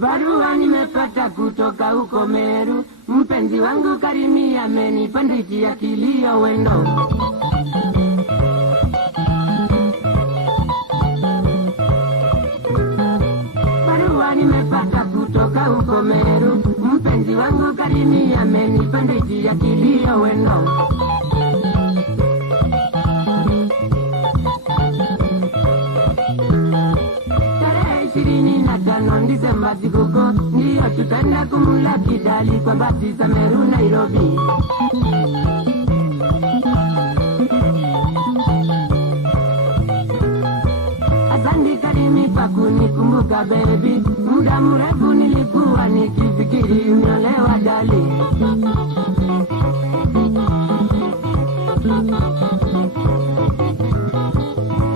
Barua nimepata kutoka huko Meru, mpenzi wangu Karimi amenipandikia kilio wendo. Barua nimepata kutoka huko Meru, mpenzi wangu Karimi amenipandikia kilio wendo. Disemba sikuko, ndiyo tutaenda kumula Kidali kwa basi za Meru Nairobi. Asante Karimi kwa kunikumbuka baby, muda mrefu nilikuwa nikifikiri uniolewa dali.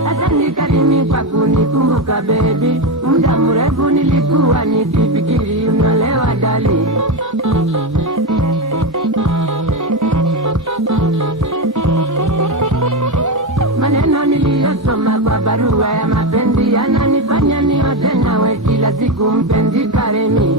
Asante Karimi kwa kunikumbuka baby, muda mrefu nilikuwa nikifikiri uniolewa dali. Maneno niliyosoma kwa barua ya mapenzi yananifanya niote nawe kila siku mpenzi Karimi.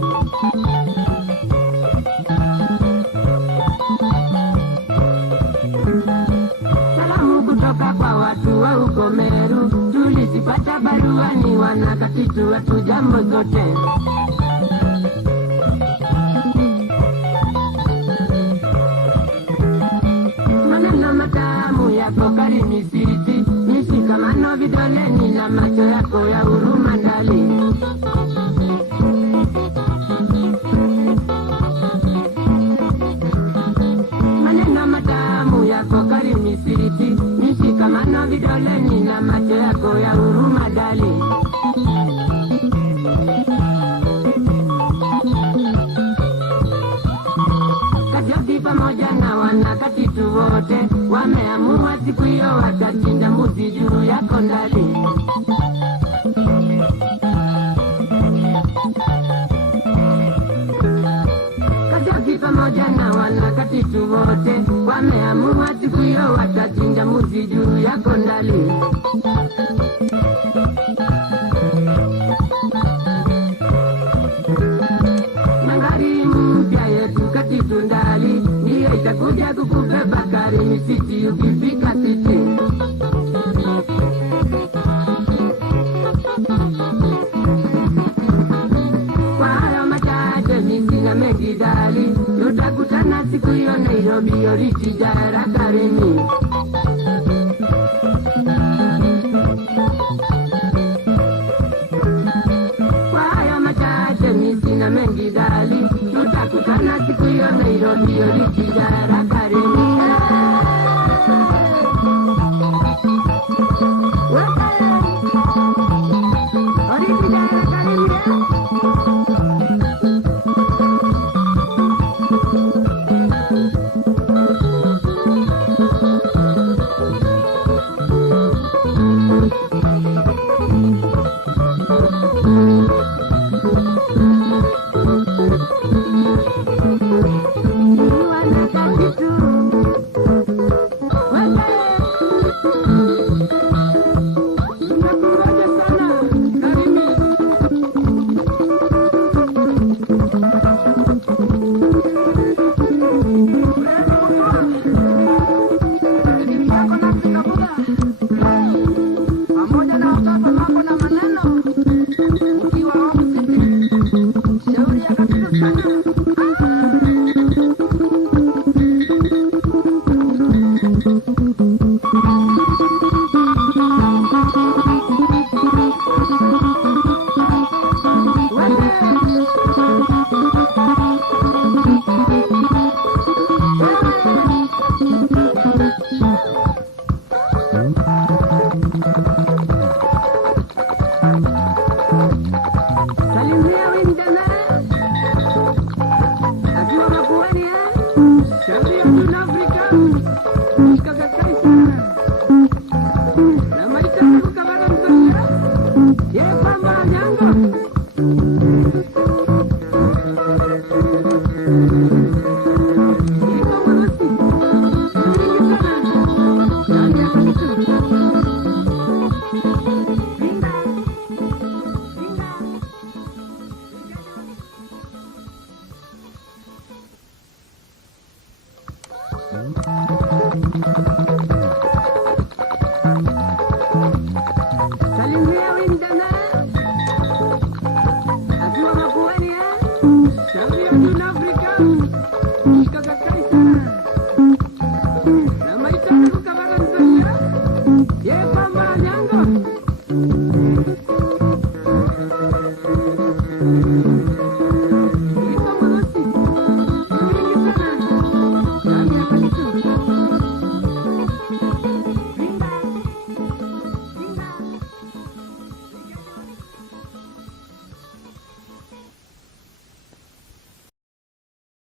Salamu kutoka kwa watu wa huko Meru, tulisipata barua ni wanakatitu wetu jambo zote. Maneno matamu yako Karimi siti, mishikamano vidoleni na macho yako ya huruma ndali. Maneno matamu yako Karimi siti, mishikamano vidoleni na macho yako ya huruma dali. Kajoki pamoja na wanakatitu wote wameamua siku hiyo watachinja mbuzi juu yako ndali. Kajoki pamoja na wanakatitu wote wameamua siku hiyo watachinja mbuzi juu yako ndali. Magari mpya yetu katitu ndali, ndiyo itakuja kukubeba Karimi siti ukifika siti. Kwa hayo machache mimi na mengi dali, tutakutana siku hiyo Nairobi oriti jara Karimi. Kwa hayo machache mimi na mengi dali, tutakutana siku hiyo Nairobi oriti jara Karimi.